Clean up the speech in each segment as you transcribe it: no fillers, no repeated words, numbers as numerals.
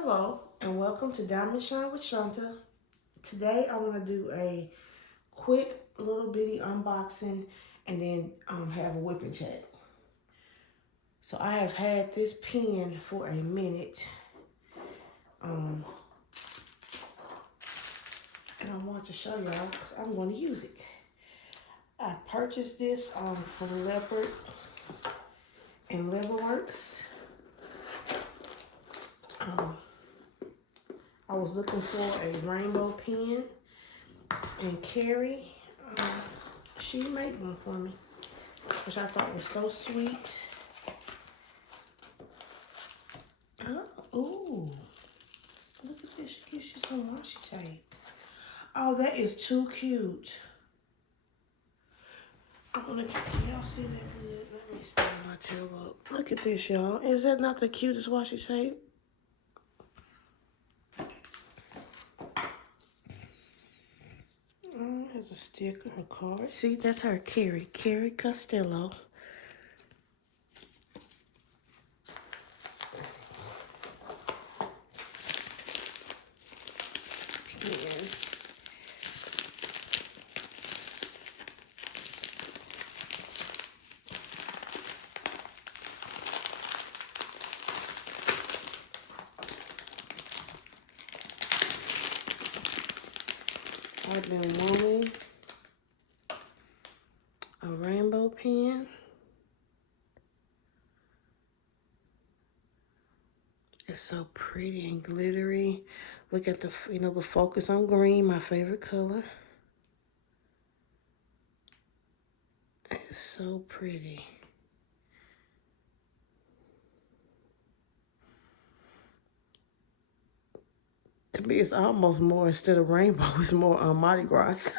Hello and welcome to Diamond Shine with Shanta. Today I want to do a quick little bitty unboxing and then have a whipping chat. So I have had this pen for a minute and I want to show y'all because I'm going to use it. I purchased this from Leopard and Leatherworks. I was looking for a rainbow pen, and Carrie, she made one for me, which I thought was so sweet. Ooh, look at this. She gives you some washi tape. Oh, that is too cute. I want to, can y'all see that good? Let me stand my tail up. Look at this, y'all. Is that not the cutest washi tape? There's a sticker, a card. See, that's her, Carrie Costello. I've been wanting a rainbow pen. It's so pretty and glittery. Look at the, the focus on green, my favorite color. It's so pretty. To me, it's almost more, instead of rainbow, it's more Mardi Gras.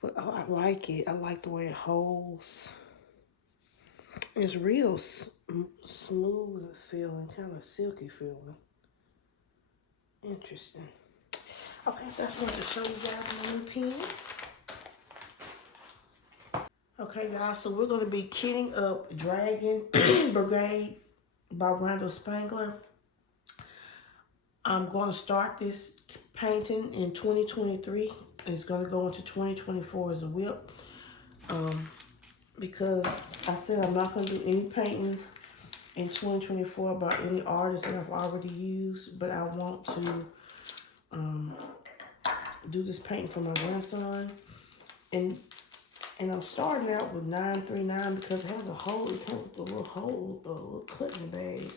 But oh, I like it. I like the way it holds. It's real smooth feeling, kind of silky feeling. Interesting. Okay, so I just wanted to show you guys my new pen. Okay, guys, so we're going to be kitting up Dragon Brigade by Randall Spangler. I'm going to start this painting in 2023. It's going to go into 2024 as a whip. Because I said I'm not going to do any paintings in 2024 about any artists that I've already used. But I want to do this painting for my grandson. And I'm starting out with 939 because it has a hole. It comes with a little hole, a little cutting bag.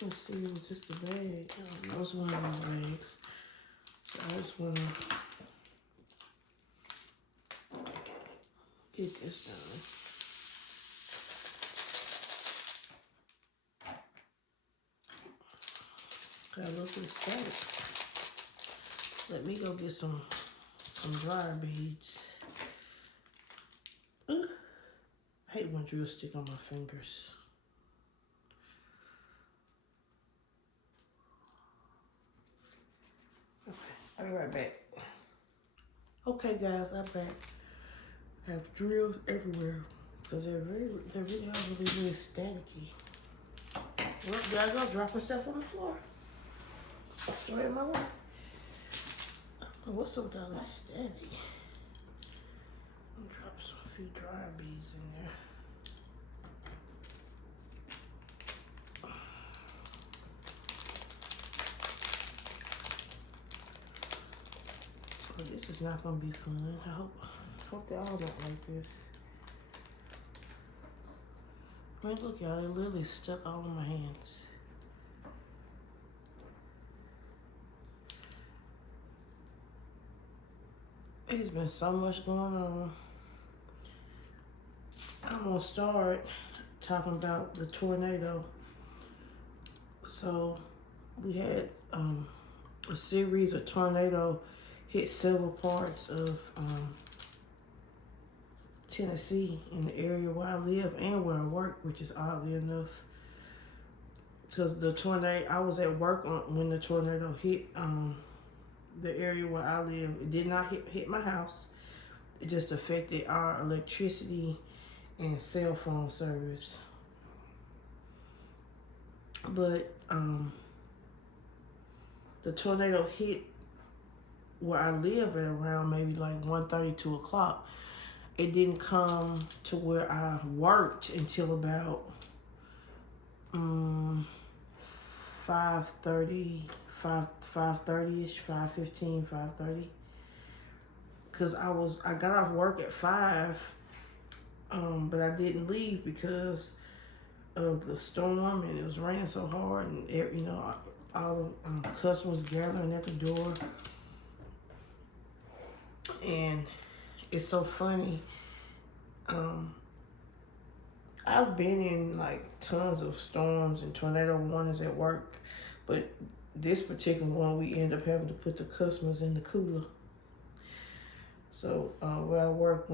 Let's see, was this the bag? Oh, no, it's one of those bags. So I just want to get this done. Got a little bit of static. Let me go get some dryer beads. Ooh. I hate when drills stick on my fingers. Okay, I'll be right back. Okay, guys, I'm back. I have drills everywhere because they're really staticky. Well, there I go, dropping stuff on the floor. Straight in my way. I don't know what's up with all this static. I'm dropping a few dryer beads in there. But this is not gonna be fun. I hope they all don't like this. I mean, look, y'all, it literally stuck all in my hands. There's been so much going on. I'm gonna start talking about the tornado. So we had a series of tornado hit several parts of Tennessee, in the area where I live and where I work, which is oddly enough. Because the tornado, I was at work when the tornado hit the area where I live. It did not hit my house. It just affected our electricity and cell phone service. But the tornado hit where I live at around maybe like 1:30, 2 o'clock. It didn't come to where I worked until about 5:30, 5:30ish, 5:15, 5:30. Cause I got off work at 5, but I didn't leave because of the storm, and it was raining so hard, and all the customers gathering at the door. And it's so funny. I've been in like tons of storms and tornado warnings at work, but this particular one we end up having to put the customers in the cooler. So where I work,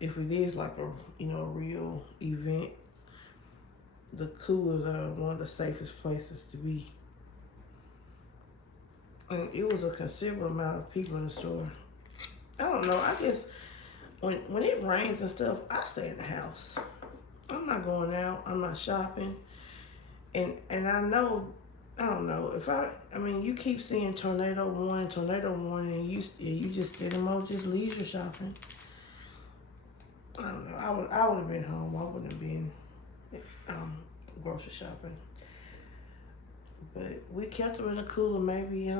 if it is like a real event, the coolers are one of the safest places to be. And it was a considerable amount of people in the store. I don't know. I guess when it rains and stuff, I stay in the house. I'm not going out. I'm not shopping. And I know, I don't know, you keep seeing tornado warning, and you just did them all, just leisure shopping. I don't know. I would have been home. I wouldn't have been grocery shopping. But we kept them in the cooler maybe,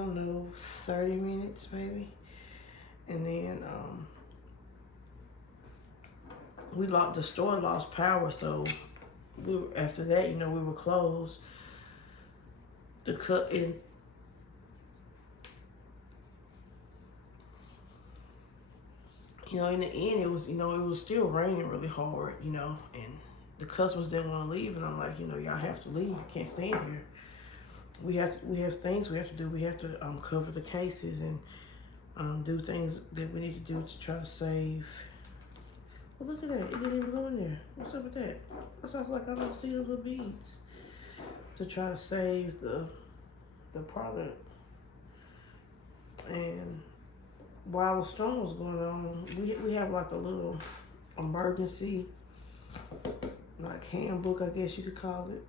30 minutes maybe. And then the store lost power, so after that, we were closed. In the end, it was still raining really hard, and the customers didn't want to leave, and I'm like, y'all have to leave. You can't stay in here. We have things we have to do. We have to cover the cases and do things that we need to do to try to save. Well, look at that. It didn't even go in there. What's up with that? That's like I don't see the little beads. To try to save the product. And while the storm was going on, we have like a little emergency like handbook, I guess you could call it.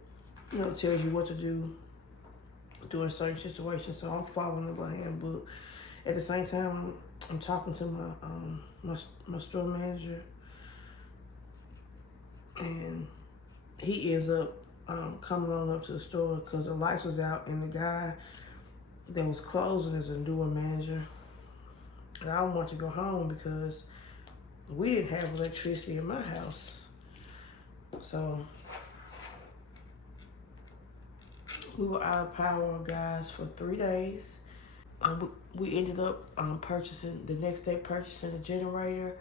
It tells you what to do during certain situations. So I'm following the handbook. At the same time, I'm talking to my store manager, and he ends up coming on up to the store because the lights was out, and the guy that was closing is a newer manager. And I want to go home because we didn't have electricity in my house. So we were out of power, guys, for 3 days. We ended up purchasing a generator,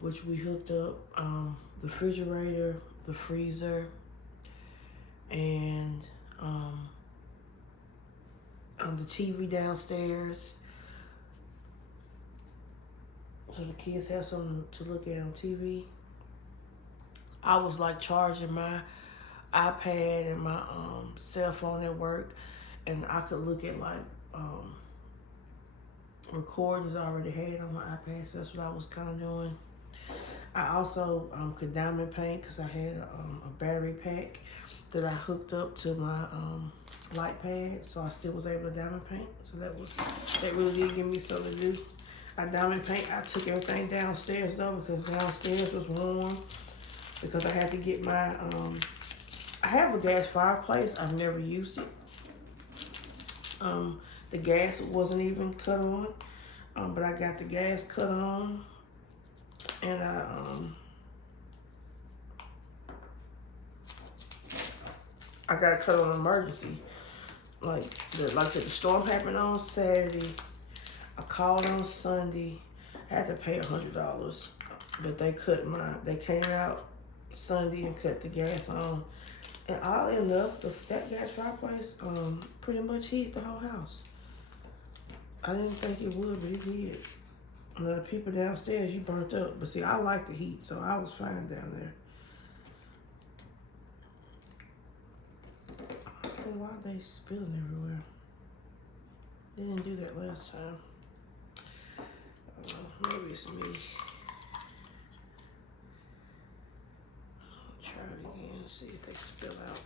which we hooked up the refrigerator, the freezer, and the TV downstairs, so the kids have something to look at on TV. I was like charging my iPad and my cell phone at work, and I could look at like recordings I already had on my iPad, so that's what I was kind of doing. I also could diamond paint because I had a battery pack that I hooked up to my light pad, so I still was able to diamond paint. So that really did give me something to do. I diamond paint. I took everything downstairs though, because downstairs was warm, because I had to get my I have a gas fireplace. I've never used it. The gas wasn't even cut on, but I got the gas cut on, and I got it cut on emergency. Like I said, the storm happened on Saturday. I called on Sunday. I had to pay $100, but they came out Sunday and cut the gas on. And oddly enough, that gas fireplace pretty much heated the whole house. I didn't think it would, but it did. And the people downstairs, you burnt up. But see, I like the heat, so I was fine down there. I don't know why they spilling everywhere. They didn't do that last time. I don't know, maybe it's me. I'll try it again, see if they spill out.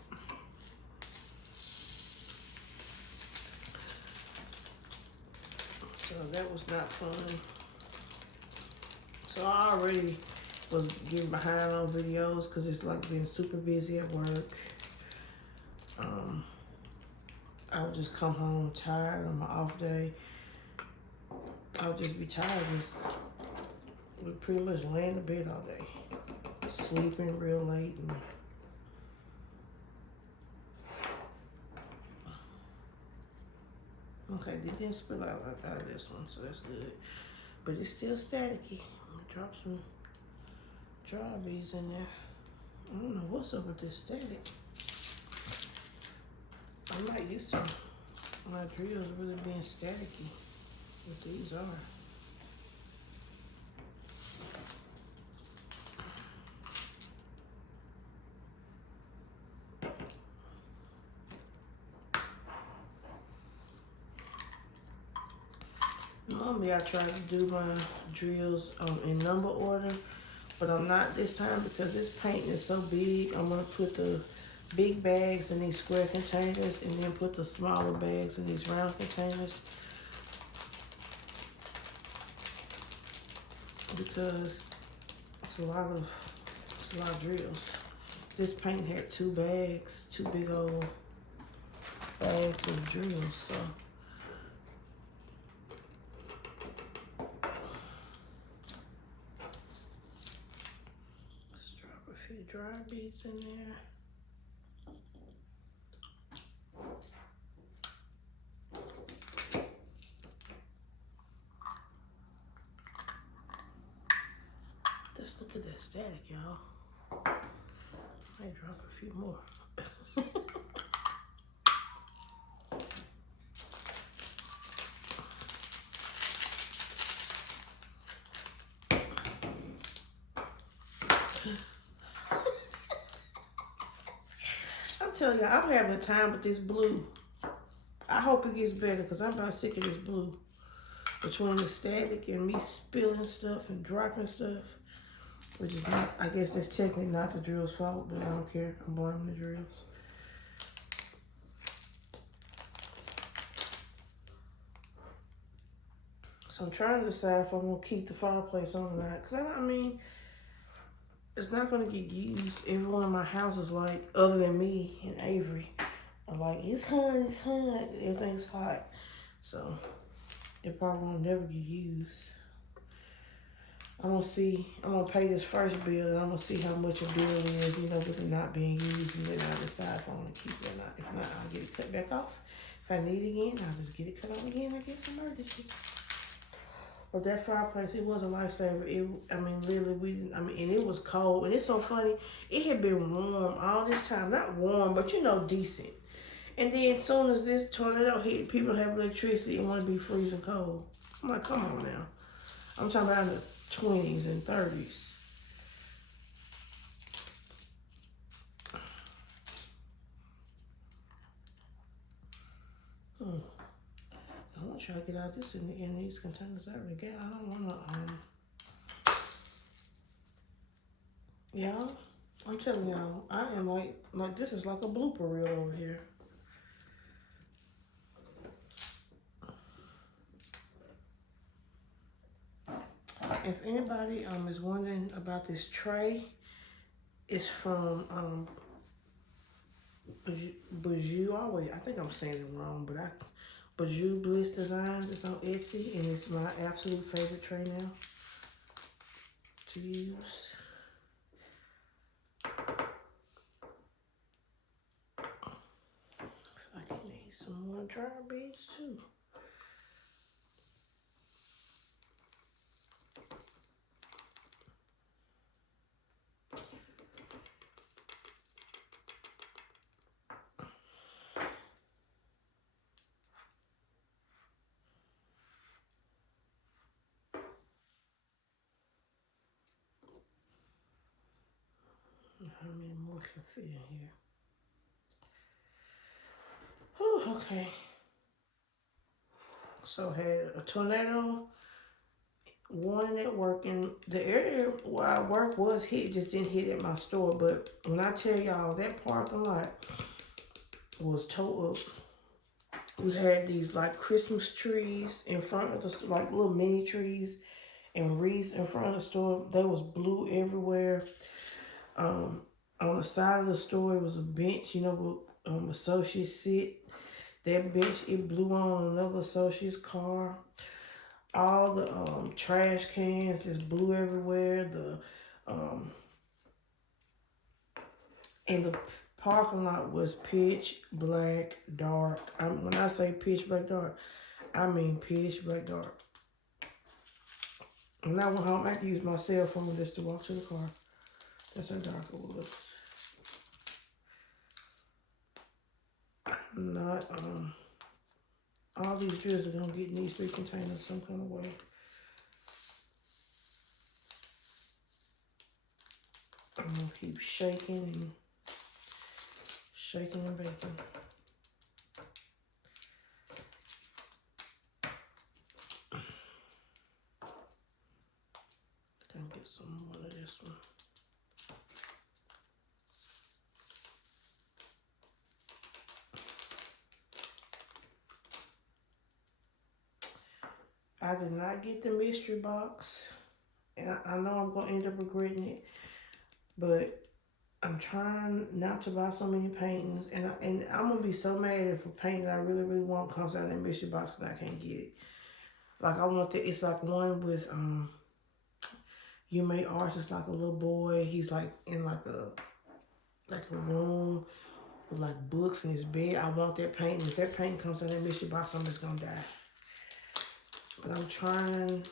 So that was not fun. So I already was getting behind on videos because it's like being super busy at work. I would just come home tired on my off day. I would just be tired, just would pretty much lay in the bed all day, sleeping real late. And okay, they didn't spill out of this one, so that's good. But it's still staticky. I'm gonna drop some dry beads in there. I don't know what's up with this static. I'm not used to my drills really being staticky, but these are. Normally I try to do my drills in number order, but I'm not this time because this paint is so big. I'm gonna put the big bags in these square containers and then put the smaller bags in these round containers because it's a lot of drills. This paint had 2 bags, 2 big old bags of drills, so let's drop a few dry beads in there. Just look at that static, y'all. I might drop a few more. I'm telling you, I'm having a time with this blue. I hope it gets better because I'm about sick of this blue. Between the static and me spilling stuff and dropping stuff, which is not, I guess that's technically not the drill's fault, but I don't care. I'm blaming the drills. So I'm trying to decide if I'm going to keep the fireplace on or not. Because I mean, it's not going to get used. Everyone in my house is like, other than me and Avery, are like, it's hot, everything's hot. So it probably won't never get used. I'm gonna pay this first bill and I'm gonna see how much a bill is, you know, with it not being used, and then I'll decide if I want to keep it or not. If not, I'll get it cut back off. If I need it again, I'll just get it cut off again, I guess, emergency. But that fireplace, it was a lifesaver. Really, and it was cold. And it's so funny, it had been warm all this time. Not warm, but you know, decent. And then as soon as this tornado hit, people have electricity and want to be freezing cold. I'm like, come on now. I'm talking about in the 20s and 30s. So I'm gonna try to get out this in these containers I already got. I don't wanna y'all, I'm telling y'all, I am like this is like a blooper reel over here. If anybody is wondering about this tray, it's from Bajou. I think I'm saying it wrong, but Bajou Bliss Designs. It's on Etsy, and it's my absolute favorite tray now to use. I can need some more dry beads too. How many more can fit in here? Oh, okay. So had a tornado warning at work, and the area where I work was hit, just didn't hit at my store. But when I tell y'all that parking lot was towed up, We had these like Christmas trees in front of the store, like little mini trees and wreaths in front of the store. They was blue everywhere. On the side of the store, it was a bench, you know, where associates sit. That bench, it blew on another associate's car. All the trash cans just blew everywhere. And the parking lot was pitch black dark. When I say pitch black dark, I mean pitch black dark. When I went home, I had to use my cell phone just to walk to the car. That's how dark it was. I'm not, all these drills are gonna get in these 3 containers some kind of way. I'm gonna keep shaking and baking. Gonna get some more of this one. I did not get the mystery box, and I know I'm gonna end up regretting it, but I'm trying not to buy so many paintings, and I'm gonna be so mad if a painting I really, really want comes out of that mystery box and I can't get it. Like I want that. It's like one with You Made Arts. It's like a little boy. He's like in like a room with like books in his bed. I want that painting. If that painting comes out of that mystery box, I'm just gonna die. But I'm trying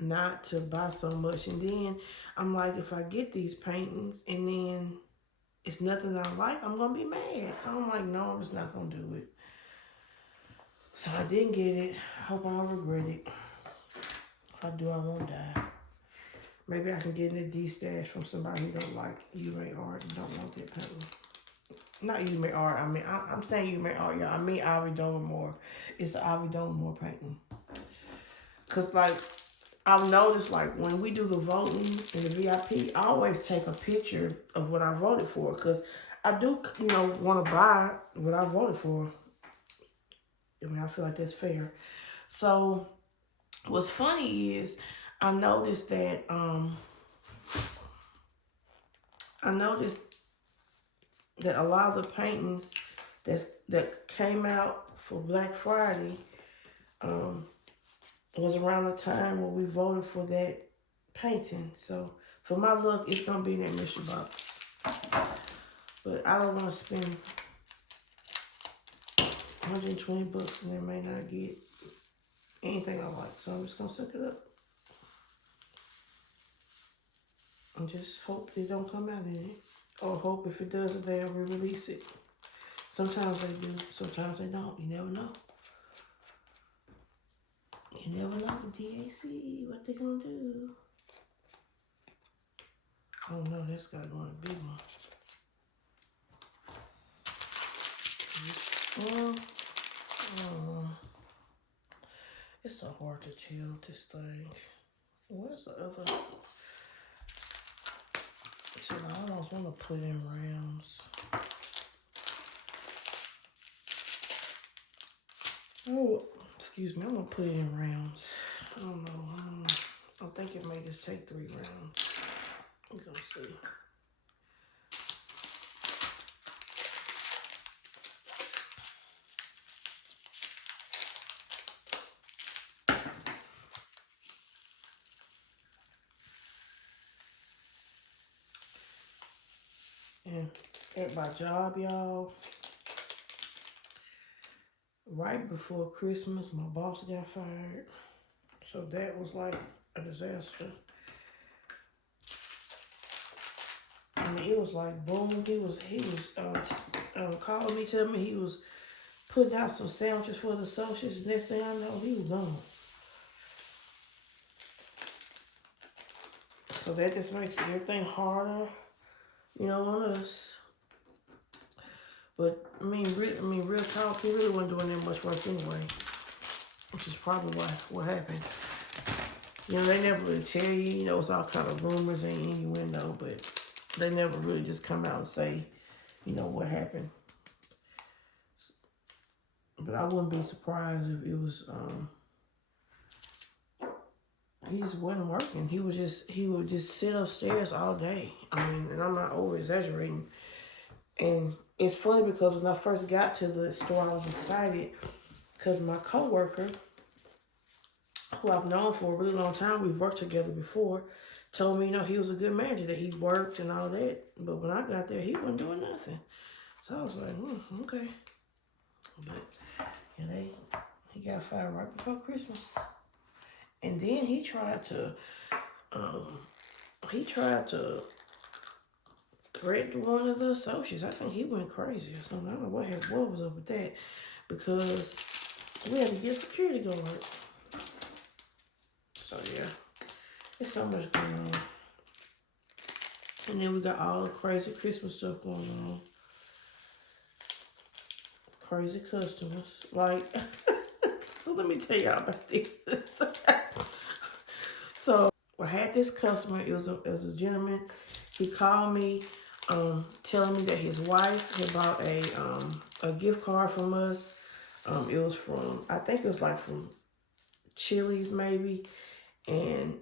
not to buy so much. And then I'm like, if I get these paintings and then it's nothing I like, I'm going to be mad. So I'm like, no, I'm just not going to do it. So I didn't get it. I hope I don't regret it. If I do, I won't die. Maybe I can get in a D-stash from somebody who don't like You Made Art and don't want that painting. Not You Made Art. I mean, I'm saying You Made Art, y'all. I mean Ivy Dolemore. It's an Ivy Dolemore painting. Because, like, I've noticed, like, when we do the voting in the VIP, I always take a picture of what I voted for. Because I do, you know, want to buy what I voted for. I mean, I feel like that's fair. So, what's funny is, I noticed that, a lot of the paintings that came out for Black Friday, was around the time when we voted for that painting. So for my luck, it's gonna be in that mystery box. But I don't want to spend $120 and I may not get anything I like. So I'm just gonna suck it up and just hope they don't come out in it, or hope if it does, they'll re-release it. Sometimes they do, sometimes they don't. You never know. You never know with DAC, what they gonna do. Oh no, that's gotta go in a big one. It's so hard to tell this thing. Where's the other? So I almost want to put in rounds. Oh, excuse me, I'm gonna put it in rounds. I don't know. I think it may just take 3 rounds. We're gonna see. And at my job, y'all, right before Christmas, my boss got fired. So that was like a disaster. I mean, it was like boom. He was calling me, telling me he was putting out some sandwiches for the associates. Next thing I know, he was gone. So that just makes everything harder, you know, on us. But I mean, real talk, he really wasn't doing that much work anyway, which is probably what happened. You know, they never really tell you. You know, it's all kind of rumors and innuendo, but they never really just come out and say, you know, what happened. But I wouldn't be surprised if it was he just wasn't working. He would just sit upstairs all day. I mean, and I'm not over exaggerating. And it's funny because when I first got to the store, I was excited because my coworker, who I've known for a really long time, we've worked together before, told me, he was a good manager, that he worked and all that. But when I got there, he wasn't doing nothing. So I was like, okay. But he got fired right before Christmas. And then he tried to threaten one of the associates. I think he went crazy or something. I don't know what was up with that, because we had to get security guard. So yeah, there's so much going on. And then we got all the crazy Christmas stuff going on. Crazy customers. Like, so let me tell y'all about this. So I had this customer. It was a gentleman. He called me, telling me that his wife had bought a gift card from us. It was from, I think it was like from Chili's maybe, and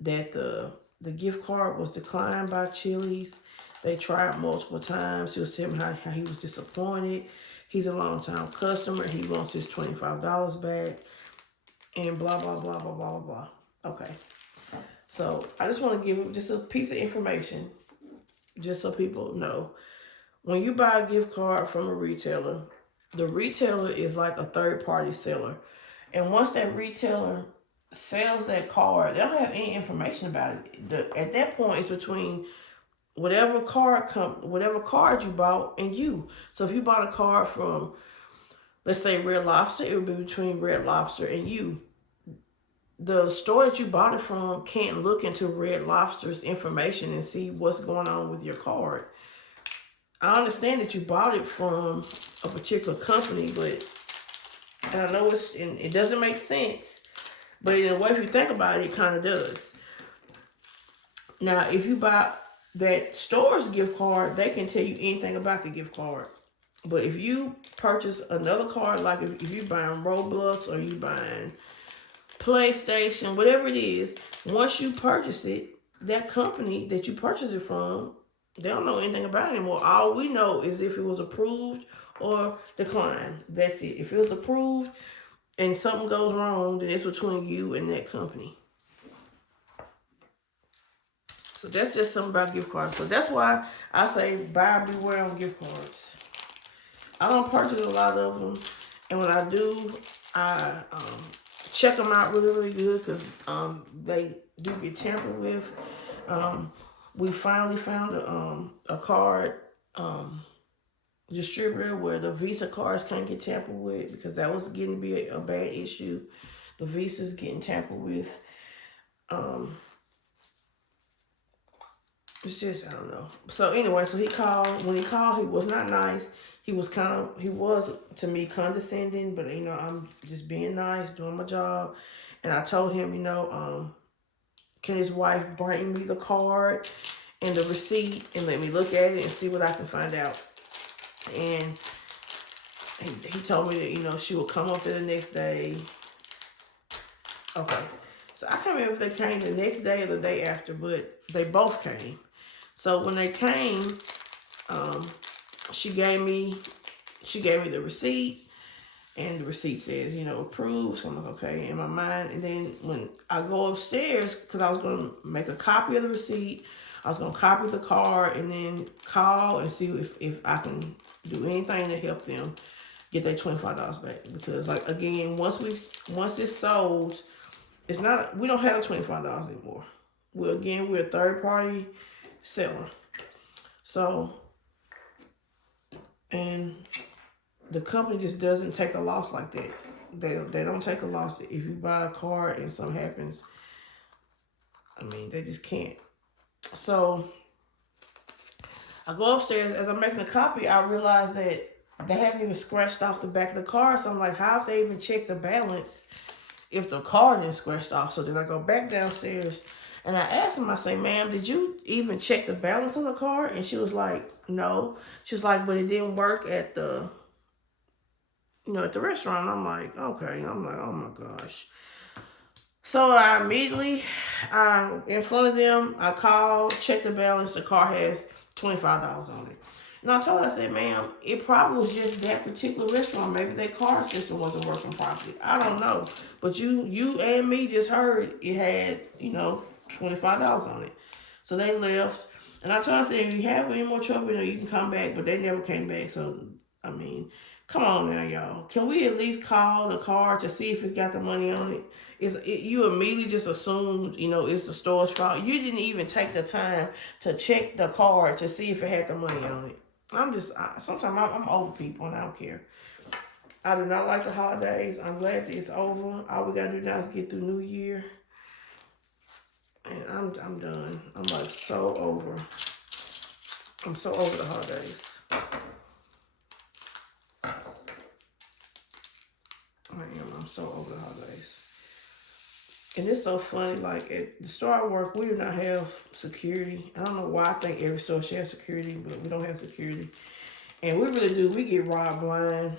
that the gift card was declined by Chili's. They tried multiple times. He was telling me how he was disappointed. He's a long-time customer. He wants his $25 back, and blah, blah, blah, blah, blah, blah. Okay. So I just want to give him just a piece of information, just so people know. When you buy a gift card from a retailer, the retailer is like a third-party seller. And once that retailer sells that card, they don't have any information about it. At that point, it's between whatever card you bought and you. So if you bought a card from, let's say, Red Lobster, it would be between Red Lobster and you. The store that you bought it from can't look into Red Lobster's information and see what's going on with your card. I understand that you bought it from a particular company, but, and I know it doesn't make sense, but in a way, if you think about it, it kind of does. Now, if you buy that store's gift card, they can tell you anything about the gift card. But if you purchase another card, like if you're buying Roblox or you buying PlayStation, whatever it is, once you purchase it, that company that you purchase it from, they don't know anything about it anymore. All we know is if it was approved or declined. That's it. If it was approved and something goes wrong, then it's between you and that company. So that's just something about gift cards. So that's why I say buy beware on gift cards. I don't purchase a lot of them, and when I do, I check them out really, really good, because they do get tampered with. We finally found a card distributor where the Visa cards can't get tampered with, because that was getting to be a bad issue. The Visa's getting tampered with. It's just, I don't know. So anyway, so he called. When he called, he was not nice. He was to me condescending, but I'm just being nice, doing my job. And I told him, can his wife bring me the card and the receipt and let me look at it and see what I can find out. And he told me that, she would come up there the next day. Okay. So I can't remember if they came the next day or the day after, but they both came. So when they came, she gave me the receipt, and the receipt says, approved. So I'm like, okay, in my mind. And then when I go upstairs, because I was going to make a copy of the receipt, I was going to copy the card and then call and see if I can do anything to help them get that $25 back. Because, like, again, once it's sold, we don't have $25 anymore. We're a third-party seller. So, and the company just doesn't take a loss like that. They don't take a loss if you buy a car and something happens. I mean, they just can't. So I go upstairs. As I'm making a copy, I realize that they haven't even scratched off the back of the car. So I'm like, how have they even checked the balance if the car didn't scratched off? So then I go back downstairs and I asked them, I say, ma'am, did you even check the balance on the car? And she was like, no. She was like, but it didn't work at the you know, at the restaurant. I'm like, okay. I'm like, oh my gosh. So I immediately, in front of them, I called, checked the balance. The car has $25 on it. And I told her, I said, ma'am, it probably was just that particular restaurant. Maybe their car system wasn't working properly. I don't know. But you and me just heard it had, you know, $25 on it. So they left. And I told her, I said, if you have any more trouble, you know, you can come back. But they never came back. So, I mean, come on now, y'all. Can we at least call the car to see if it's got the money on it? You immediately just assumed, you know, it's the store's fault. You didn't even take the time to check the card to see if it had the money on it. Sometimes I'm over people and I don't care. I do not like the holidays. I'm glad that it's over. All we gotta do now is get through New Year. And I'm done. I'm like so over. I'm so over the holidays. I'm so over the holidays. And it's so funny, like at the store I work, we do not have security. I don't know why I think every store should have security, but we don't have security. And we really do. We get robbed blind.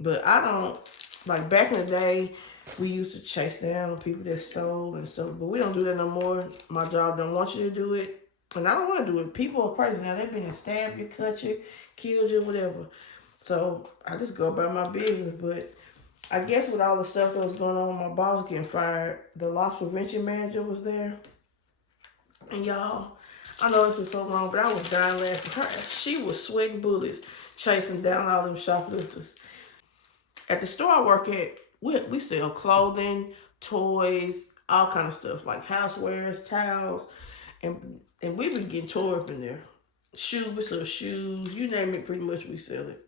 But I don't, like back in the day, we used to chase down people that stole and stuff, but we don't do that no more. My job don't want you to do it. And I don't want to do it. People are crazy now. They've been stabbed you, cut you, killed you, whatever. So I just go about my business. But I guess with all the stuff that was going on, my boss getting fired, the loss prevention manager was there. And y'all, I know this is so wrong, but I was dying laughing. She was sweating bullets chasing down all them shoplifters. At the store I work at, we sell clothing, toys, all kind of stuff, like housewares, towels, and we be getting tore up in there. Shoes, we sell shoes, you name it, pretty much we sell it.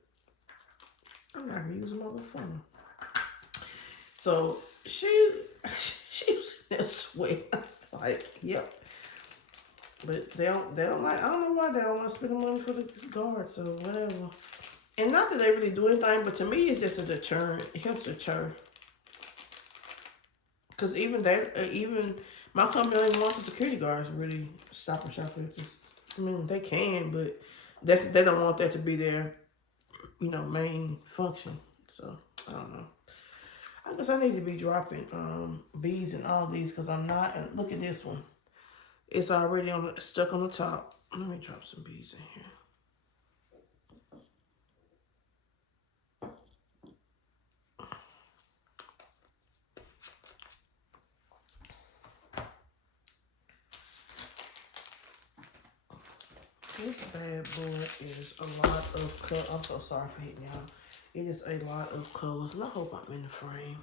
I'm not gonna use my little phone. So she was in there sweating. I was like, yep. But they don't like, I don't know why they don't want to spend the money for the guards, so whatever. And not that they really do anything, but to me, it's just a deterrent. It helps deter. Because even my company don't even want the security guards really stopping shoplifters. I mean, they can, but they don't want that to be their, you know, main function. So, I don't know. I guess I need to be dropping beads in all these because I'm not. And look at this one. It's already stuck on the top. Let me drop some beads in here. This bad boy is a lot of color. I'm so sorry for hitting y'all. It is a lot of colors, and I hope I'm in the frame.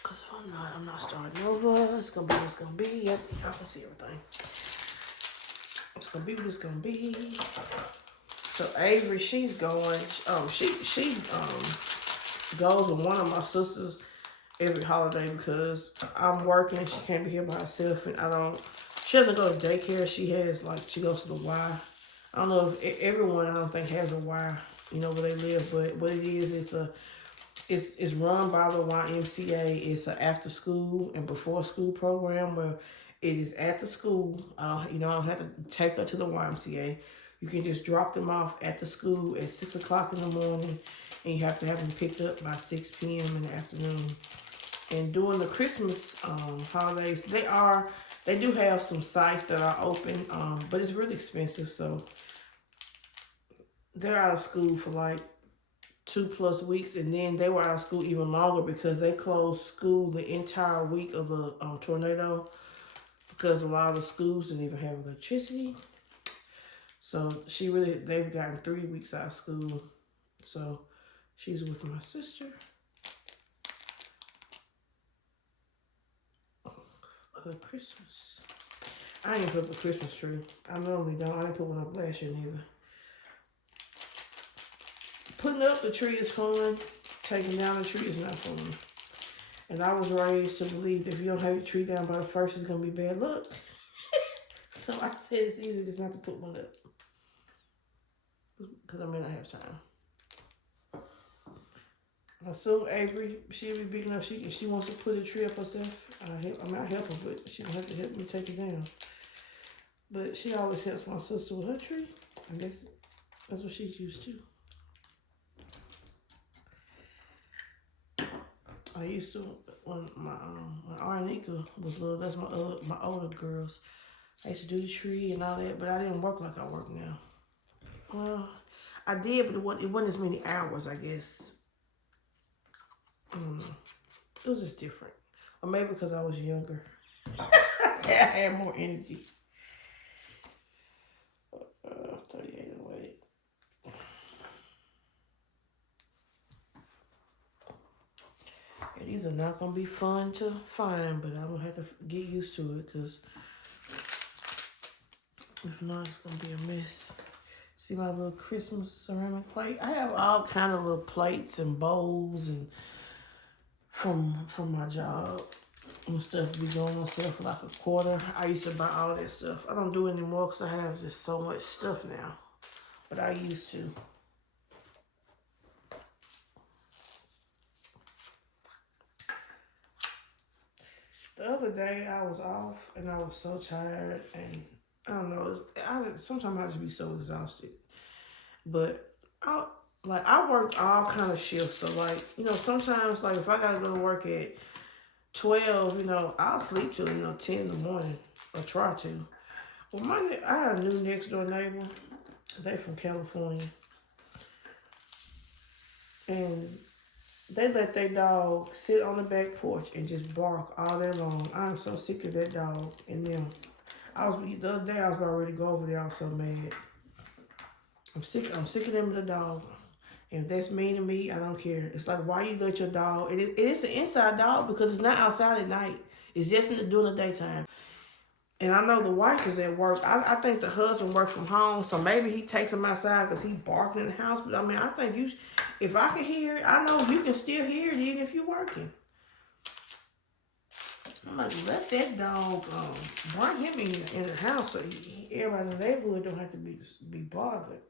Because if I'm not, I'm not starting over. It's going to be what it's going to be. Yep, y'all can see everything. It's going to be what it's going to be. So Avery, she's going, she goes with one of my sisters every holiday because I'm working. She can't be here by herself, and she doesn't go to daycare. She goes to the Y. I don't know if everyone, I don't think, has a Y, you know, where they live, but what it is, it's run by the YMCA. It's an after school and before school program where it is at the school. You know, I don't have to take her to the YMCA. You can just drop them off at the school at 6 o'clock in the morning, and you have to have them picked up by 6 p.m. in the afternoon. And during the Christmas holidays, they do have some sites that are open, but it's really expensive, so they're out of school for like 2+ weeks, and then they were out of school even longer because they closed school the entire week of the tornado because a lot of the schools didn't even have electricity. So they've gotten 3 weeks out of school. So she's with my sister. Christmas. I didn't put up a Christmas tree. I normally don't. I didn't put one up last year neither. Putting up the tree is fun. Taking down the tree is not fun. And I was raised to believe that if you don't have your tree down by the 1st, it's going to be bad luck. So I said it's easy just not to put one up. Because I may not have time. I assume Avery, she'll be big enough. If she wants to put a tree up herself, I help her, but she don't have to help me take it down. But she always helps my sister with her tree. I guess that's what she's used to. I used to when Arnica was little. That's my older girls. I used to do the tree and all that, but I didn't work like I work now. Well, I did, but it wasn't as many hours, I guess. It was just different. Or maybe because I was younger. I had more energy. 38 and wait. Yeah, these are not going to be fun to find, but I'm going to have to get used to it because if not, it's going to be a mess. See my little Christmas ceramic plate? I have all kind of little plates and bowls and from my job and stuff be going on sale for like $1. I used to buy all that stuff. I don't do it anymore because I have just so much stuff now. But I used to. The other day I was off and I was so tired and I don't know. Sometimes I just be so exhausted. But I worked all kind of shifts. So like, sometimes like if I gotta go to work at 12, I'll sleep till 10 in the morning or try to. Well, I have a new next door neighbor. They from California, and they let their dog sit on the back porch and just bark all day long. I'm so sick of that dog and them. The other day I was about ready to go over there. I was so mad. I'm sick of them and the dog. And if that's mean to me, I don't care. It's like, why you let your dog... It is an inside dog because it's not outside at night. It's just during the daytime. And I know the wife is at work. I think the husband works from home, so maybe he takes him outside because he barking in the house. But, I think if I can hear it, I know you can still hear it even if you're working. I'm like, let that dog bring him in the house so everybody in the neighborhood don't have to be bothered.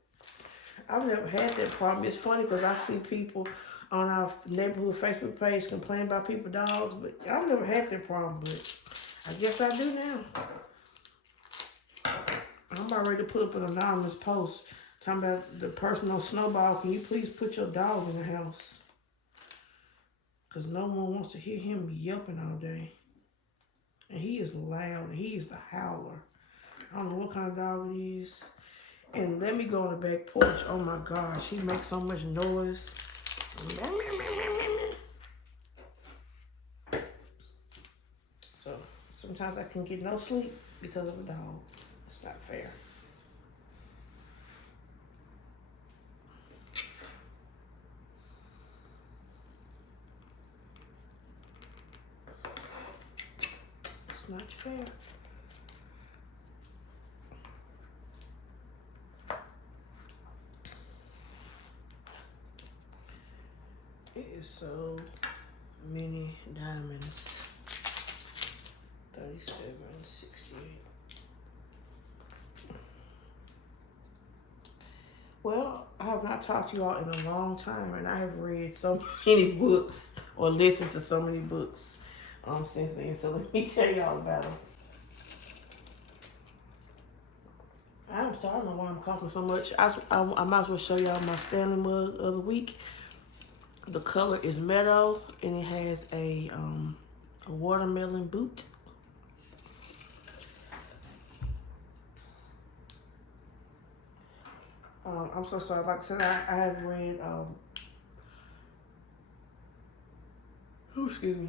I've never had that problem. It's funny because I see people on our neighborhood Facebook page complain about people's dogs, but I've never had that problem, but I guess I do now. I'm about ready to put up an anonymous post talking about the person on Snowball. Can you please put your dog in the house? Because no one wants to hear him yelping all day. And he is loud. He is a howler. I don't know what kind of dog it is. And let me go on the back porch. Oh my gosh, he makes so much noise. So sometimes I can get no sleep because of the dog. It's not fair. It's not fair. It is so many diamonds. 37, 68. Well, I have not talked to you all in a long time, and I have read so many books or listened to so many books since then. So let me tell y'all about them. I'm sorry, I don't know why I'm coughing so much. I might as well show y'all my Stanley mug of the week. The color is meadow, and it has a watermelon boot. I'm so sorry. Like I said, I have read. Excuse me.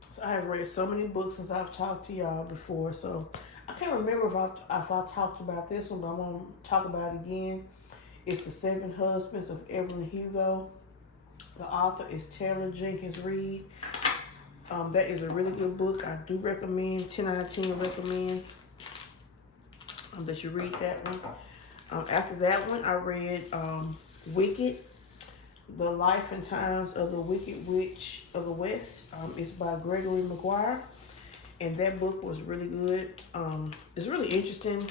So I have read so many books since I've talked to y'all before. So I can't remember if I talked about this one, but I want to talk about it again. It's The 7 Husbands of Evelyn Hugo. The author is Taylor Jenkins Reid. That is a really good book. I do recommend, 10 out of 10 recommend that you read that one. After that one, I read Wicked, The Life and Times of the Wicked Witch of the West. It's by Gregory Maguire. And that book was really good. It's really interesting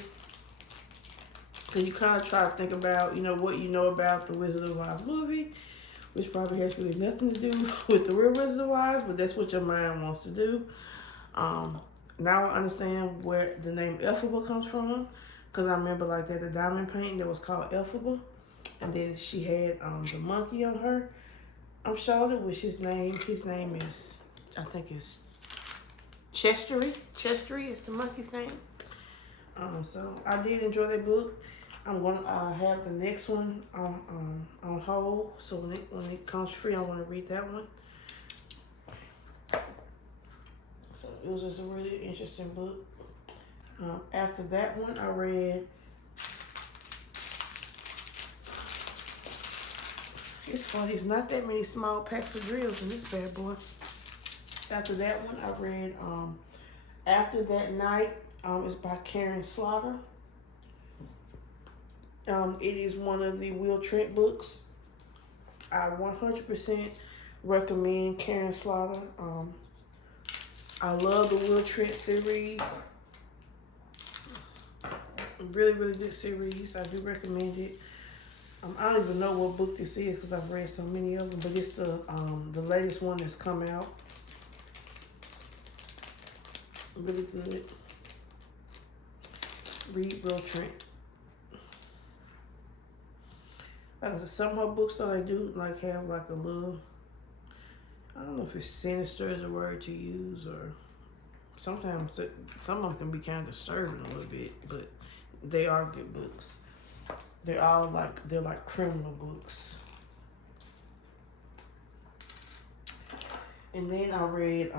because you kind of try to think about, what you know about the Wizard of Oz movie, which probably has really nothing to do with the real Wizard of Oz, but that's what your mind wants to do. Now I understand where the name Elphaba comes from, because I remember like that the diamond painting that was called Elphaba, and then she had the monkey on her. I'm sure it was his name. His name is, I think it's Chestery. Chestery is the monkey's name. So I did enjoy that book. I'm gonna have the next one on hold. So when it comes free, I want to read that one. So it was just a really interesting book. After that one, I read. It's funny. It's not that many small packs of drills in this bad boy. After that one, I read After That Night. It's by Karen Slaughter. It is one of the Will Trent books. I 100% recommend Karen Slaughter. I love the Will Trent series. Really, really good series. I do recommend it. I don't even know what book this is because I've read so many of them, but it's the latest one that's come out. Really good. Read Will Trent. Some of her books that I do like have like a little, I don't know if it's sinister is a word to use, or sometimes some of them can be kind of disturbing a little bit, but they are good books. They're like criminal books. And then I read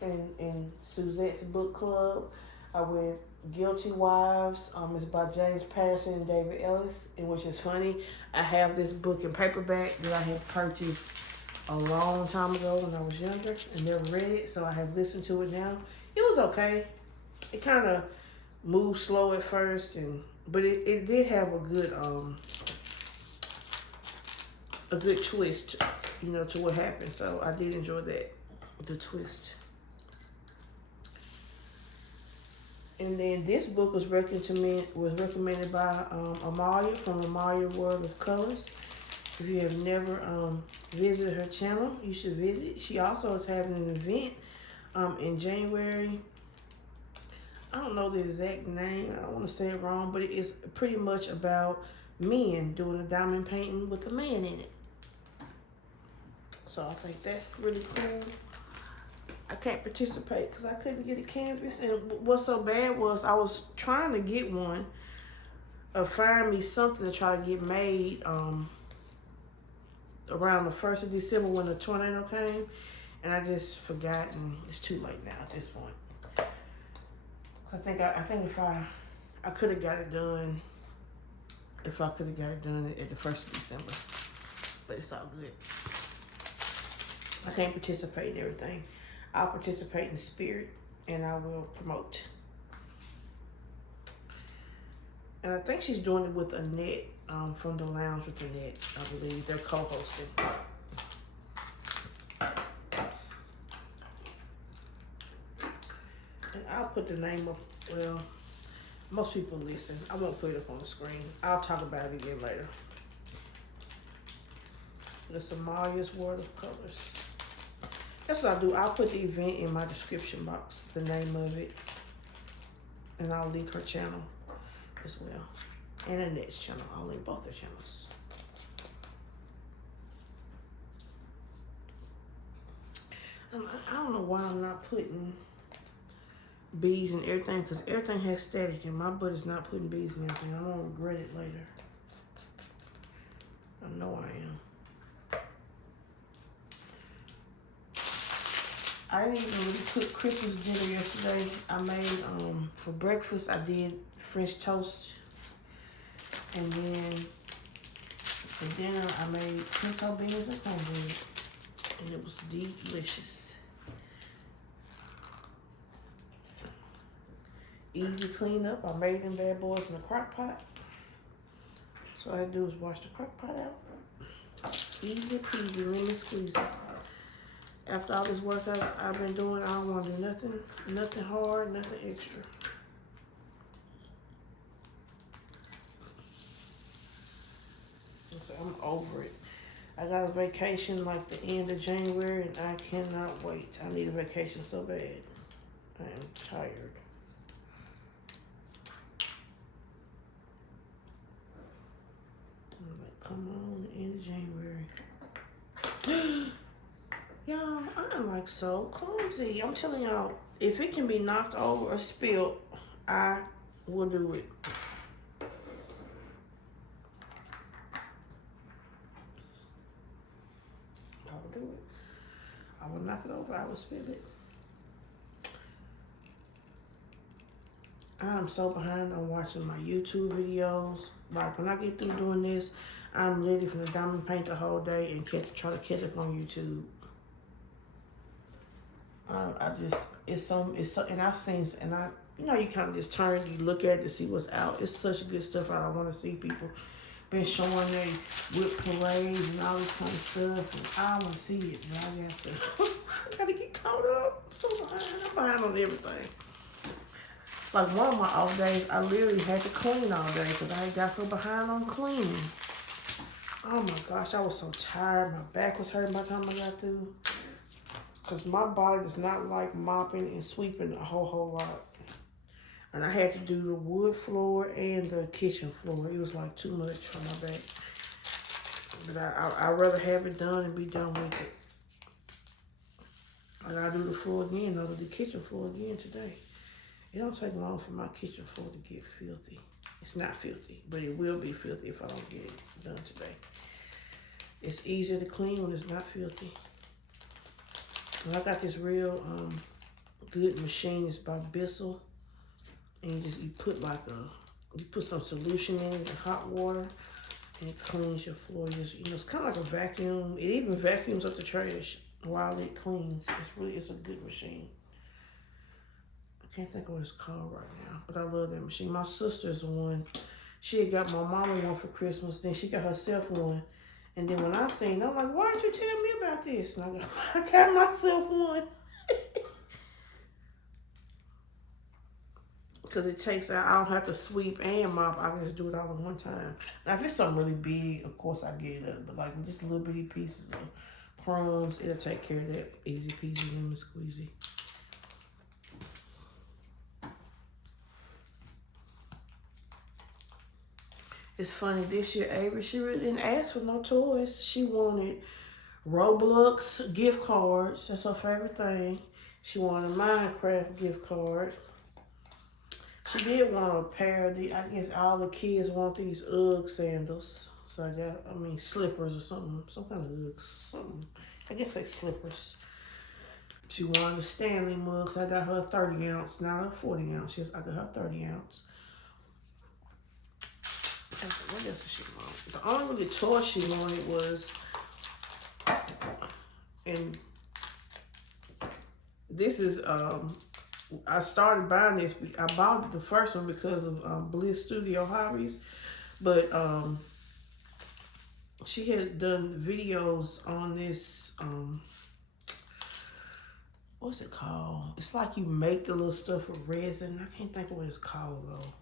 in Suzette's book club, I read Guilty Wives. It's by James Patterson and David Ellis, and which is funny. I have this book in paperback that I had purchased a long time ago when I was younger and never read it, so I have listened to it now. It was okay. It kind of moved slow at first, but it did have a good twist, to what happened. So I did enjoy the twist. And then this book was recommended by Amalia from Amalia World of Colors. If you have never visited her channel, you should visit. She also is having an event in January. I don't know the exact name. I don't want to say it wrong, but it's pretty much about men doing a diamond painting with a man in it. So I think that's really cool. I can't participate because I couldn't get a canvas. And what's so bad was I was trying to get one or find me something to try to get made around the 1st of December when the tornado came. And I just forgot, and it's too late now at this point. I think if I could have got it done, at the 1st of December. But it's all good. I can't participate in everything. I'll participate in spirit, and I will promote. And I think she's doing it with Annette from the Lounge with Annette. I believe they're co-hosting. And I'll put the name up. Well, most people listen. I won't put it up on the screen. I'll talk about it again later. The Amalia's World of Colors. That's what I'll do. I'll put the event in my description box, the name of it. And I'll link her channel as well. And Annette's channel. I'll link both their channels. I don't know why I'm not putting beads and everything, because everything has static and my butt is not putting beads and everything. I'm going to regret it later. I know I am. I didn't even really cook Christmas dinner yesterday. I made, for breakfast, I did French toast. And then for dinner, I made pinto beans and cornbread. And it was delicious. Easy cleanup. I made them bad boys in a crock pot. So all I do is wash the crock pot out. Easy peasy, lemon squeezy. After all this work I've been doing, I don't want to do nothing hard, nothing extra. So I'm over it. I got a vacation like the end of January, and I cannot wait. I need a vacation so bad. I am tired. come on in January. Y'all, I am like so clumsy. I'm telling y'all, if it can be knocked over or spilled, I will do it. I will do it. I will knock it over. I will spill it. I'm so behind on watching my YouTube videos. Like when I get through doing this, I'm ready for the diamond paint the whole day and try to catch up on YouTube. It's so, and I've seen, and you know, you kind of just turn, you look at it to see what's out. It's such good stuff out. I want to see people been showing their whip parades and all this kind of stuff, and I want to see it, but I gotta get caught up. I'm so behind. I'm behind on everything. Like one of my off days, I literally had to clean all day because I got so behind on cleaning. Oh my gosh, I was so tired. My back was hurting by the time I got through. Because my body does not like mopping and sweeping a whole lot. And I had to do the wood floor and the kitchen floor. It was like too much for my back. But I'd rather have it done and be done with it. I gotta do the floor again, though, the kitchen floor again today. It don't take long for my kitchen floor to get filthy. It's not filthy, but it will be filthy if I don't get it done today. It's easier to clean when it's not filthy. And I got this real good machine. It's by Bissell. And you put some solution in it, hot water, and it cleans your floor. It's kind of like a vacuum. It even vacuums up the trash while it cleans. It's a good machine. I can't think of what it's called right now, but I love that machine. My sister's the one. She had got my mama one for Christmas. Then she got herself one. And then when I seen it, I'm like, why didn't you tell me about this? And I got myself one. Because it takes out, I don't have to sweep and mop. I can just do it all at one time. Now, if it's something really big, of course I get it up. But like just little bitty pieces of crumbs, it'll take care of that. Easy peasy, lemon squeezy. It's funny, this year, Avery, she really didn't ask for no toys. She wanted Roblox gift cards. That's her favorite thing. She wanted a Minecraft gift card. She did want a pair of I guess all the kids want these Ugg sandals. So I got, slippers or something. Some kind of Uggs. Something. I guess they slippers. She wanted a Stanley mug. So I got her a 30 ounce, not a 40 ounce. I got her 30 ounce. What else did she want? The only really toy she wanted was, and this is, I started buying this. I bought the first one because of Bliss Studio Hobbies, but she had done videos on this, what's it called? It's like you make the little stuff with resin. I can't think of what it's called though.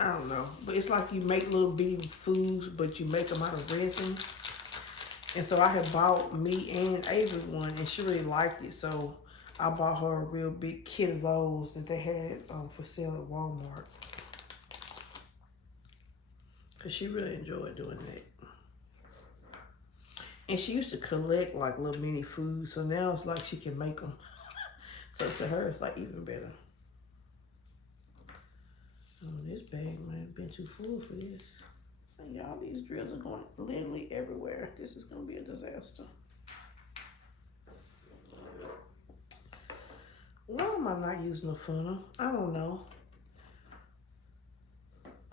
I don't know, but it's like you make little bitty foods, but you make them out of resin. And so I had bought me and Avery one, and she really liked it. So I bought her a real big kit of those that they had for sale at Walmart. Because she really enjoyed doing that. And she used to collect like little mini foods. So now it's like she can make them. So to her, it's like even better. Oh, this bag might have been too full for this. Y'all, these drills are going literally everywhere. This is going to be a disaster. Why am I not using a funnel? I don't know.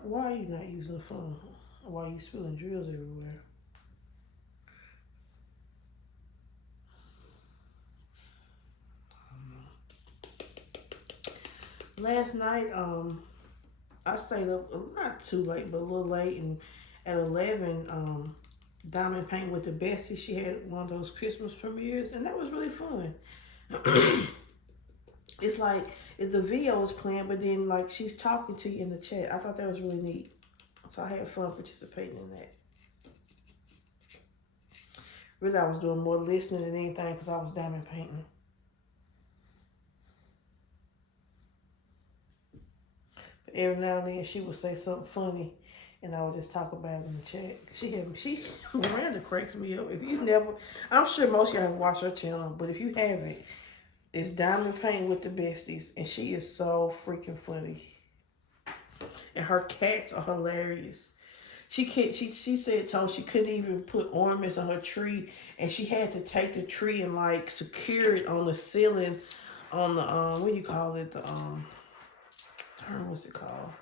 Why are you not using a funnel? Why are you spilling drills everywhere? Last night, I stayed up not too late, but a little late, and at 11, Diamond Paint with the Bestie, she had one of those Christmas premieres, and that was really fun. It's like if the video is playing, but then like she's talking to you in the chat. I thought that was really neat, so I had fun participating in that. Really, I was doing more listening than anything because I was diamond painting. Every now and then she would say something funny, And I was just talking about it in the chat. Miranda cracks me up. If you never, I'm sure most of y'all have watched her channel, but if you haven't, it's Diamond Paint with the Besties, and she is so freaking funny. And her cats are hilarious. She said she couldn't even put ornaments on her tree, and she had to take the tree and like secure it on the ceiling, on the what do you call it, the turn, what's it called?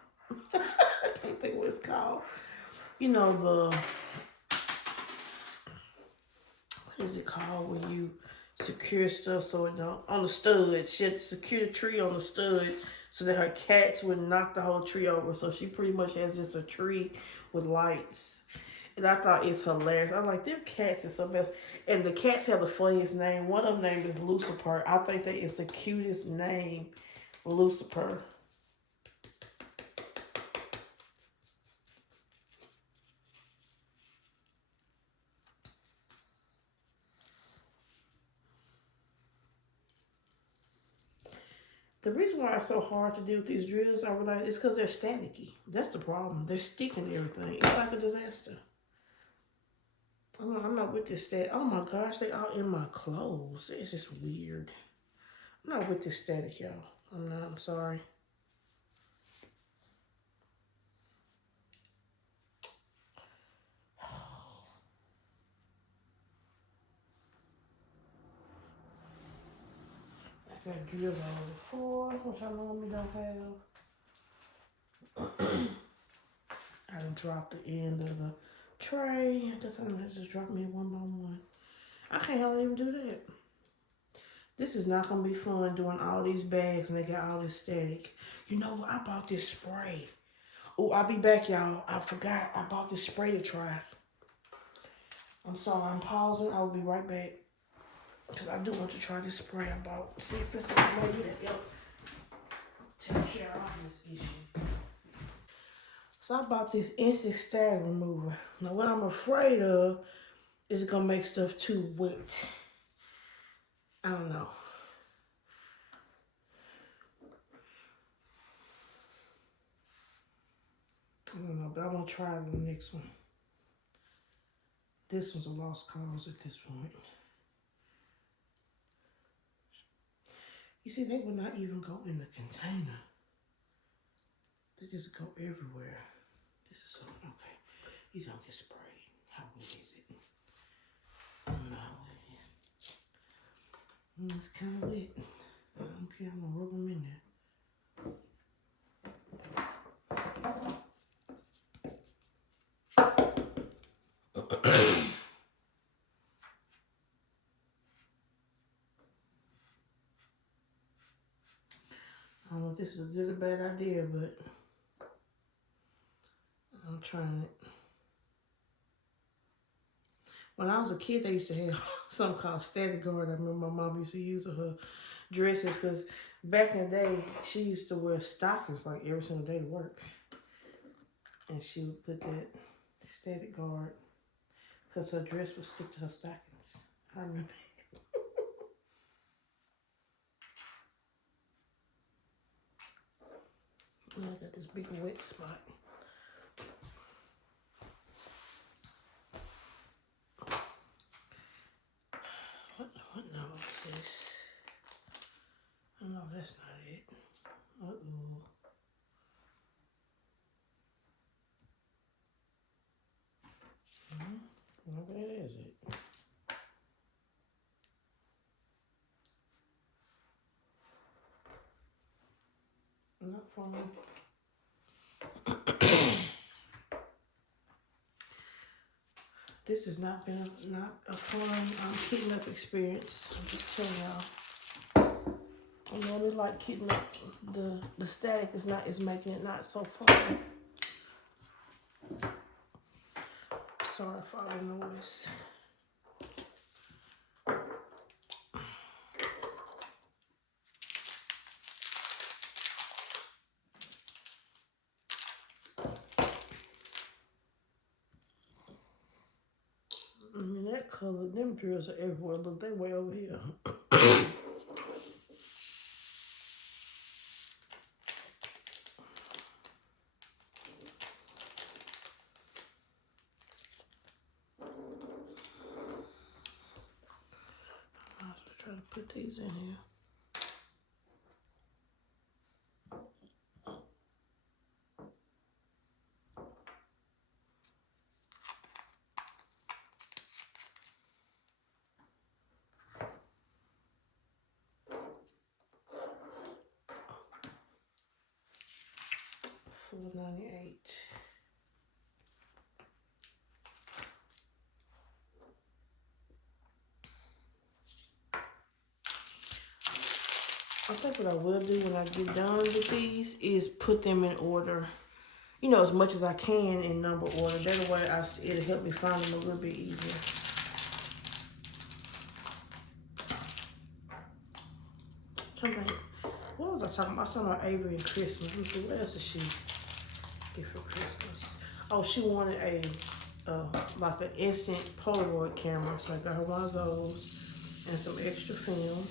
I can't think what it's called. You know, the, what is it called when you secure stuff so it don't, on the stud. She had to secure the tree on the stud so that her cats wouldn't knock the whole tree over. So she pretty much has just a tree with lights. And I thought it's hilarious. I'm like, them cats is so best. And the cats have the funniest name. One of them name is Lucifer. I think that is the cutest name, Lucifer. The reason why it's so hard to do with these drills, I realize, is because they're staticky. That's the problem. They're sticking to everything. It's like a disaster. I'm not with this stat. Oh my gosh, they all in my clothes. It's just weird. I'm not with this static, y'all. I'm not. I'm sorry. I got drill over 4, which I normally don't have. I done dropped the end of the tray. I guess I'm gonna just drop me one by one. I can't hardly even do that. This is not gonna be fun doing all these bags and they got all this static. You know what? I bought this spray. Oh, I'll be back, y'all. I forgot I bought this spray to try. I'm sorry, I'm pausing. I'll be right back. Because I do want to try this spray I bought. See if it's gonna maybe that help take care of this issue. So I bought this insect stag remover. Now what I'm afraid of is it gonna make stuff too wet. I don't know. I don't know, but I'm gonna try the next one. This one's a lost cause at this point. You see, they would not even go in the container. They just go everywhere. This is so, okay. You don't get sprayed. How wet is it? I don't know how wet it is. It's kind of wet. I don't care, I'm gonna rub them in there. I don't know if this is a good or bad idea, but I'm trying it. When I was a kid, they used to have something called Static Guard. I remember my mom used to use her dresses because back in the day, she used to wear stockings like every single day to work. And she would put that Static Guard because her dress would stick to her stockings. I remember. And I got this big wet spot. What number is this? Oh no, that's not it. Uh-oh. Well, where is it? Not fun. This has not been a fun keeping up experience. I'm just telling y'all. I know they like keeping up. The static is making it not so fun. Sorry for all the noise. I mean, that color, them drills are everywhere. Look, they way over here. try to put these in here. $4.98. I think what I will do when I get done with these is put them in order, you know, as much as I can in number order. That way it'll help me find them a little bit easier. What was I talking about? I was talking about Avery and Christmas. Let me see, what else did she get for Christmas? Oh, she wanted like an instant Polaroid camera. So I got her one of those and some extra film.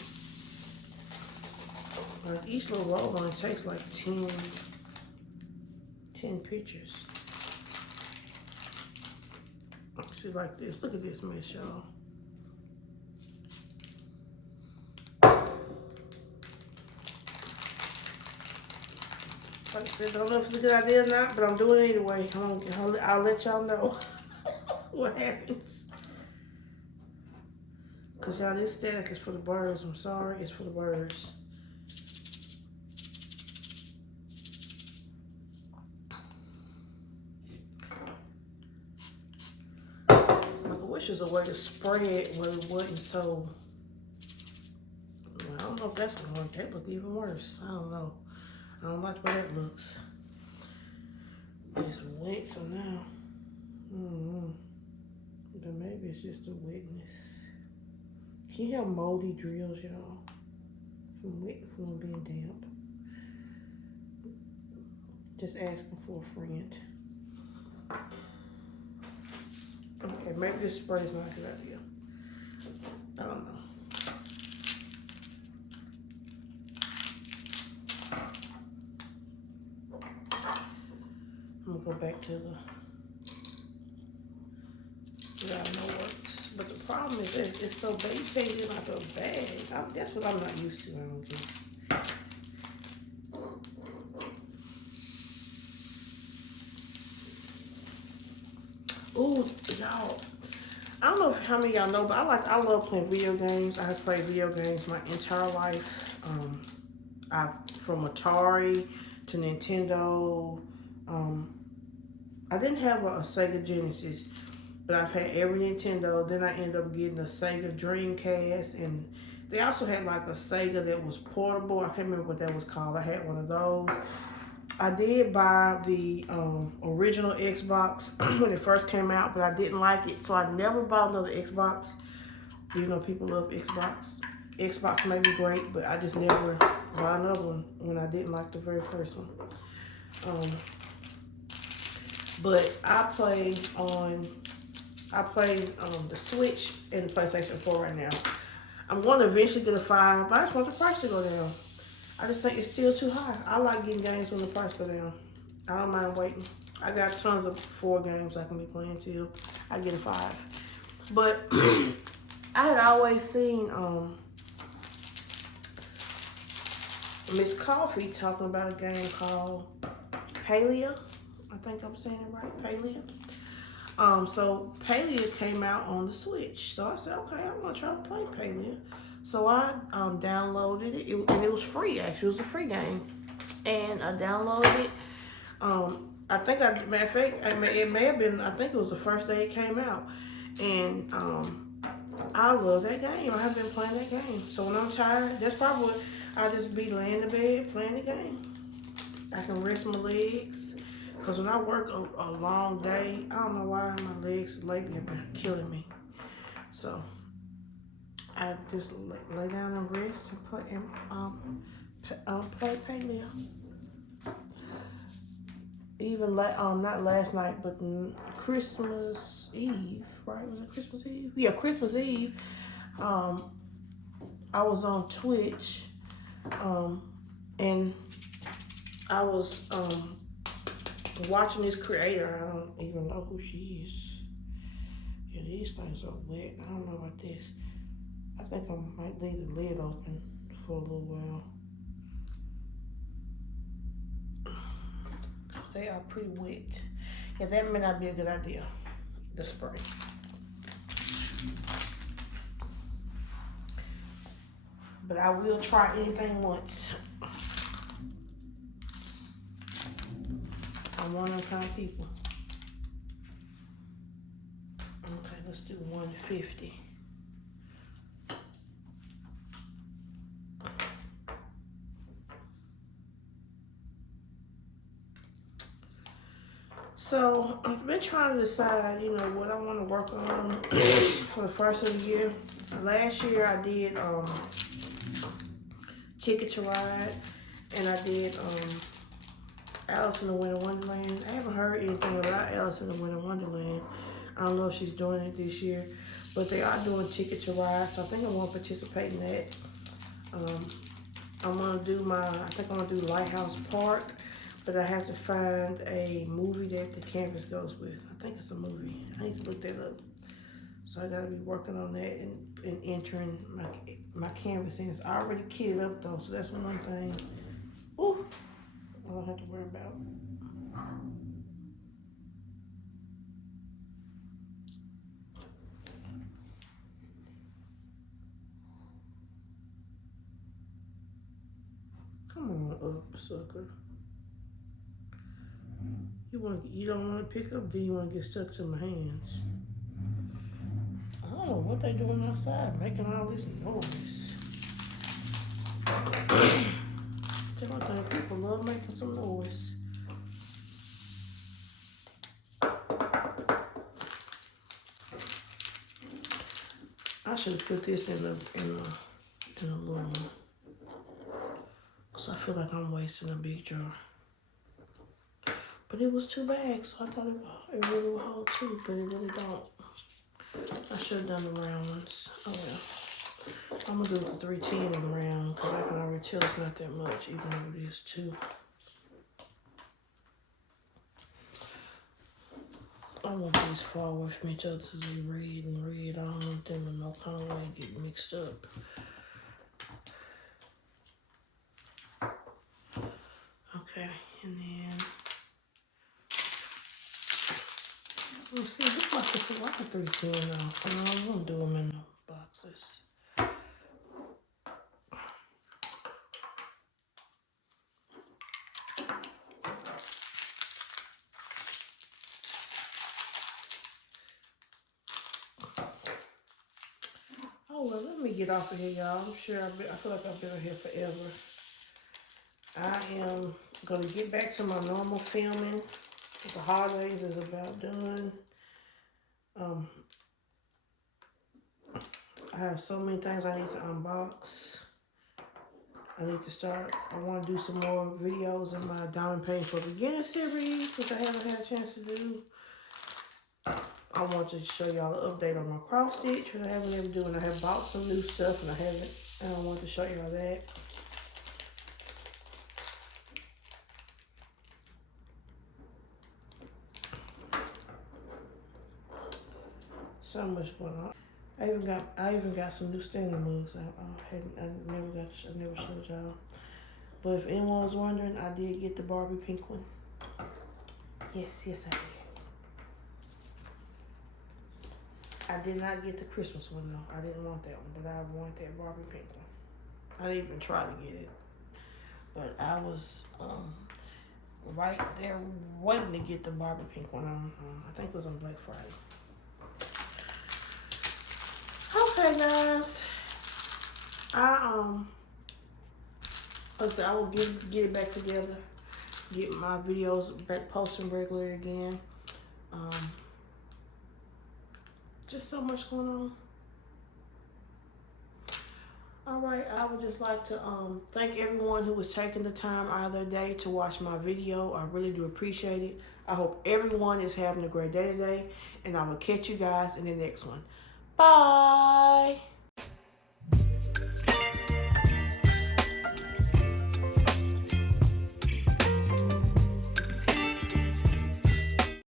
Each little roll only takes like 10 pictures. See, like this. Look at this mess, y'all. Like I said, don't know if it's a good idea or not, but I'm doing it anyway. I'll let y'all know what happens. Because y'all, this static is for the birds. I'm sorry, it's for the birds. There's a way to spray it where it wasn't so. I don't know if that's gonna work. That look even worse. I don't know. I don't like the way that looks. It's wet for now. But maybe it's just the wetness. Can you have moldy drills, y'all? From being damp. Just asking for a friend. Okay, maybe this spray is not a good idea. I don't know. I'm gonna go back to the that I know works. But the problem is that it's so big, you can't get like a bag. That's what I'm not used to. I don't guess. Ooh, y'all. I don't know how many of y'all know, but I love playing video games. I have played video games my entire life. From Atari to Nintendo. I didn't have a Sega Genesis, but I've had every Nintendo. Then I ended up getting a Sega Dreamcast, and they also had like a Sega that was portable. I can't remember what that was called. I had one of those. I did buy the original Xbox when it first came out, but I didn't like it, so I never bought another Xbox. You know, people love Xbox. Xbox may be great, but I just never bought another one when I didn't like the very first one. But I play the Switch and the PlayStation 4 right now. I'm going to eventually get a 5, but I just want the price to go down. I just think it's still too high. I like getting games when the price go down. I don't mind waiting. I got tons of 4 games I can be playing till I get a 5. But I had always seen Miss Coffee talking about a game called Palia. I think I'm saying it right, Palia. So Palia came out on the Switch. So I said, okay, I'm gonna try to play Palia. So I downloaded it, and it was free. Actually, it was a free game, and I downloaded it. I think matter of fact, it may have been. I think it was the first day it came out, and I love that game. I have been playing that game. So when I'm tired, that's probably what I just be laying in bed playing the game. I can rest my legs. Because when I work a long day, I don't know why my legs lately have been killing me. So I just lay down and rest and play Palia. Even not last night, but Christmas Eve, right? Was it Christmas Eve? Yeah, Christmas Eve. I was on Twitch, and I was watching this creator. I don't even know who she is. Yeah, these things are wet. I don't know about this. I think I might leave the lid open for a little while. Because they are pretty wet. Yeah, that may not be a good idea, the spray. But I will try anything once. I'm one of them kind of people. Okay, let's do 150. So I've been trying to decide, you know, what I want to work on for the first of the year. Last year I did Ticket to Ride, and I did Alice in the Winter Wonderland. I haven't heard anything about Alice in the Winter Wonderland. I don't know if she's doing it this year, but they are doing Ticket to Ride, so I think I want to participate in that. I'm gonna do I think I'm gonna do Lighthouse Park, but I have to find a movie that the canvas goes with. I think it's a movie. I need to look that up. So I gotta be working on that and entering my canvas in. It's already kitted up though, so that's one thing. Ooh, I don't have to worry about. Come on up, sucker. You don't want to pick up, do you want to get stuck to my hands? I don't know what they doing outside, making all this noise. Tell them people love making some noise. I should have put this in a little one. Cause I feel like I'm wasting a big jar. But it was 2 bags, so I thought it really would hold 2, but it really don't. I should have done the round ones. Oh yeah. I'm gonna do the 310 in the round, because I can already tell it's not that much, even though it is 2. I want these far away from each other to be red and red. I don't want them in no kind of way get mixed up. Okay, and then let's see, this box is a lot of 310 though. I won't do them in the boxes. Oh well, let me get off of here, y'all. I'm sure I feel like I've been here forever. I am gonna get back to my normal filming. The holidays is about done. I have so many things I need to unbox. I want to do some more videos in my Diamond Painting for Beginners series, which I haven't had a chance to do. I want to show y'all an update on my cross stitch, which I haven't ever done. I have bought some new stuff and I want to show y'all that. So much going on. I even got some new standing mugs. I never showed y'all. But if anyone was wondering, I did get the Barbie pink one. Yes, I did. I did not get the Christmas one though. I didn't want that one, but I wanted that Barbie pink one. I didn't even try to get it, but I was right there waiting to get the Barbie pink one on. I think it was on Black Friday. Okay, guys. Like I said, I will get it back together, get my videos back posting regularly again. Just so much going on. All right, I would just like to thank everyone who was taking the time out of their day to watch my video. I really do appreciate it. I hope everyone is having a great day today, and I will catch you guys in the next one. Bye.